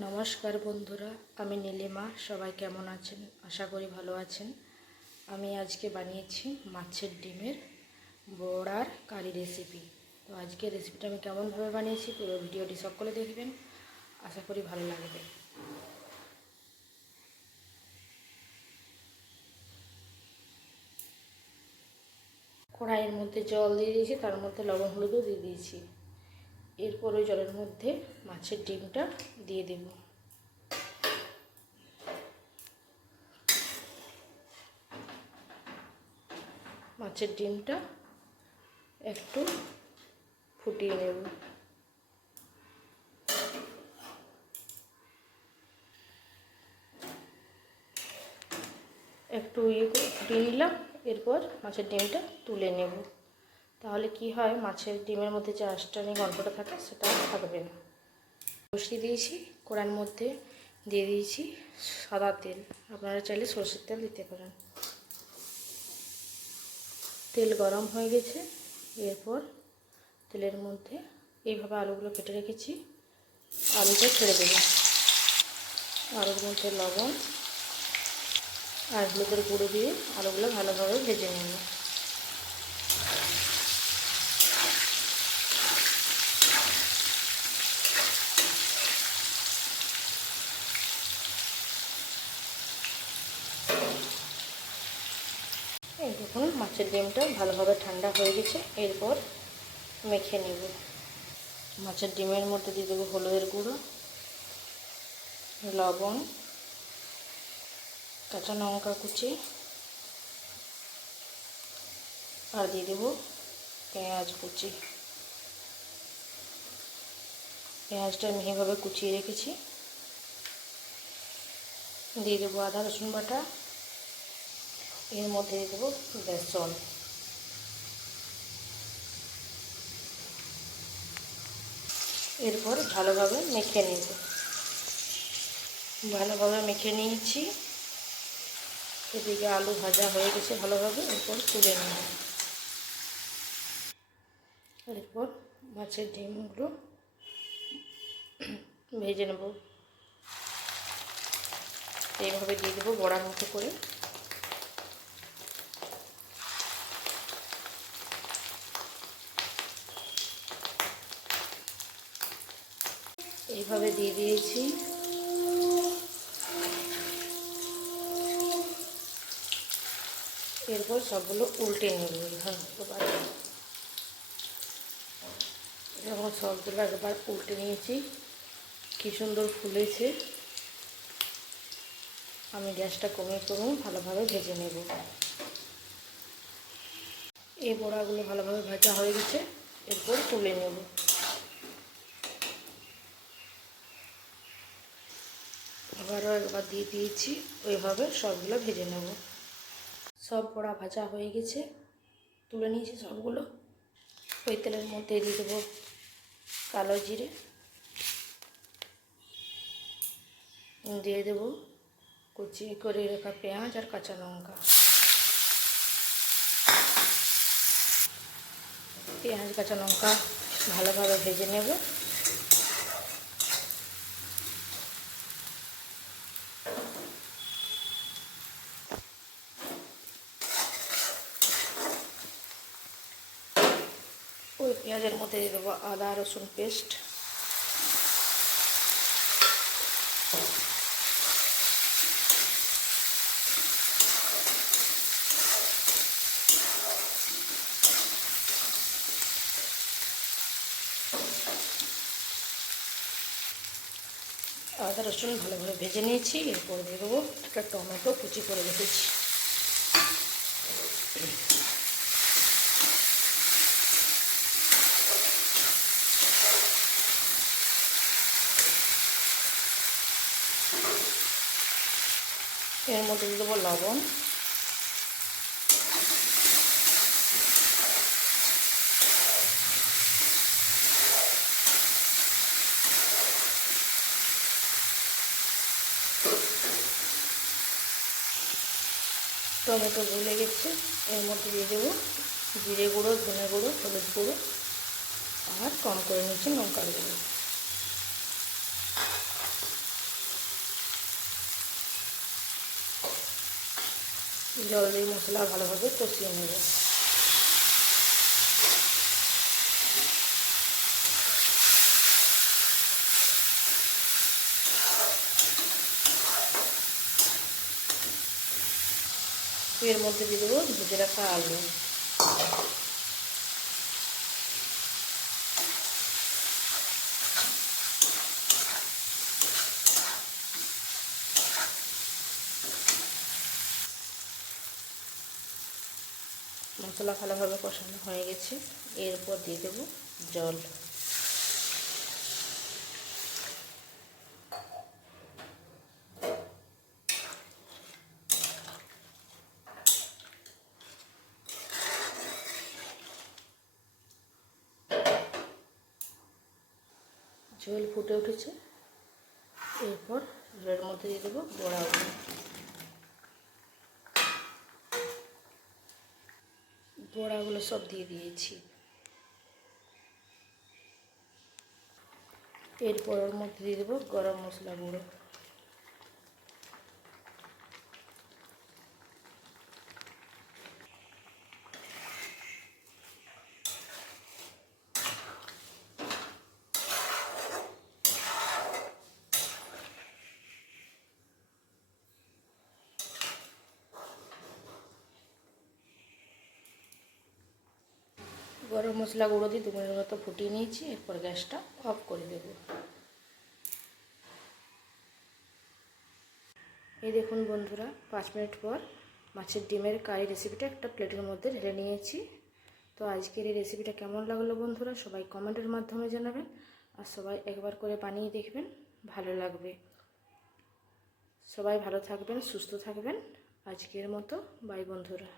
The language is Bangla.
নমস্কার বন্ধুরা, আমি নীলিমা, সবাই কেমন আছেন? আশা করি ভালো আছেন। আমি আজকে বানিয়েছি মাছের ডিমের বড়ার কারি রেসিপি তো আজকে রেসিপিটা আমি কেমনভাবে বানিয়েছি পুরো ভিডিওটি সকলে দেখবেন। আশা করি ভালো লাগবে। কড়াইয়ের মধ্যে জল দিয়ে দিয়েছি, তার মধ্যে লবণ হলুদও দিয়ে দিয়েছি। এরপর ওই জলের মধ্যে মাছের ডিমটা দিয়ে দেব। মাছের ডিমটা একটু ফুটিয়ে নেব। একটু ইয়ে ফুটিয়ে নিলাম, এরপর মাছের ডিমটা তুলে নেব। তাহলে কি হয়? মাছের ডিমের মধ্যে যে আষ্টানি গল্পটা থাকে, সেটা থাকবে না বসিয়ে দিয়েছি কোড়ার মধ্যে দিয়ে দিয়েছি সাদা তেল। আপনারা চাইলে সরষের তেল দিতে পারেন। তেল গরম হয়ে গেছে। এরপর তেলের মধ্যে এইভাবে আলুগুলো কেটে রেখেছি। আলুটা ছেড়ে দেবো। আলুর মধ্যে লবণ আর হলুদের গুঁড়ো দিয়ে আলুগুলো ভালোভাবে ভেজে নেব। এই দেখুন, মাছের ডিমটা ভালোভাবে ঠান্ডা হয়ে গেছে। এরপর মেখে নেব। মাছের ডিমের মধ্যে দিয়ে দেবো হলুদের গুঁড়ো, লবণ, কাঁচা লঙ্কা কুচি, আর দিয়ে দেবো পেঁয়াজ কুচি। পেঁয়াজটা মিহিভাবে কুচিয়ে রেখেছি। দিয়ে দেবো আদা রসুন বাটা এর মধ্যে দিয়ে দেবো বেসন এরপর ভালোভাবে মেখে নেব। ভালোভাবে মেখে নিয়েছি। এদিকে আলু ভাজা হয়ে গেছে ভালোভাবে, এরপর তুলে নেব। এরপর মাছের ডিমগুলো ভেজে নেব। এইভাবে দিয়ে দেবো বড়ার মতো করে। এইভাবে দিয়ে দিয়েছি। এরপর সবগুলো উল্টে নেব একবার এরকম সবগুলো একবার উল্টে নিয়েছি। কি সুন্দর ফুলেছে। আমি গ্যাসটা কমে করুন ভালোভাবে ভেজে নেব। এই বড়াগুলো ভালোভাবে ভাজা হয়ে গেছে। এরপর তুলে নেব। আবারও একবার দিয়ে দিয়েছি ওইভাবে সবগুলো ভেজে নেব। সব বড়া ভাজা হয়ে গেছে, তুলে নিয়েছি সবগুলো। ওই তেলের মধ্যে দিয়ে দেবো কালো জিরে। দিয়ে দেবো কুচি করে রাখা পেঁয়াজ আর কাঁচা লঙ্কা। পেঁয়াজ, কাঁচা লঙ্কা ভালোভাবে ভেজে নেব। পেঁয়াজের মধ্যে দিয়ে দেবো আদা, রসুন পেস্ট। আদা, রসুন ভালোভাবে ভেজে নিয়েছি, এরপর দিয়ে দেবো একটা টমেটো কুচি করে রেখেছি। এর মধ্যে দিয়ে দেবো লবণ। টমেটো গলে গেছে, এর মধ্যে দিয়ে দেবো জিরে গুঁড়ো, ধনে গুঁড়ো, হলুদ গুঁড়ো, আর কম করে নিয়েছি লঙ্কার গুঁড়ো। জল দিয়ে মশলা ভালোভাবে কষিয়ে নেব এর মধ্যে দিয়ে দেবো ভেজে রাখা আলু মশলা ভালোভাবে কষানো হয়ে গেছে। এরপর দিয়ে দেবো জল। ঝোল ফুটে উঠেছে। এরপর ঝোলের মধ্যে দিয়ে দেবো বড়াগুলো বড়াগুলো সব দিয়ে দিয়েছি। এরপর ওর মধ্যে দিয়ে দেবো গরম মশলা গুঁড়ো। গরম মশলা গুঁড়ো দিয়ে দু মিনিট মতো ফুটিয়ে নিয়েছি, এরপর গ্যাসটা অফ করে দেব। এই দেখুন বন্ধুরা, পাঁচ মিনিট পর মাছের ডিমের কারি রেসিপিটা একটা প্লেটের মধ্যে ঢেলে নিয়েছি। তো আজকের এই রেসিপিটা কেমন লাগল বন্ধুরা, সবাই কমেন্টের মাধ্যমে জানাবেন আর সবাই একবার করে বানিয়ে দেখবেন, ভালো লাগবে। সবাই ভালো থাকবেন, সুস্থ থাকবেন, আজকের মতো বাই বন্ধুরা।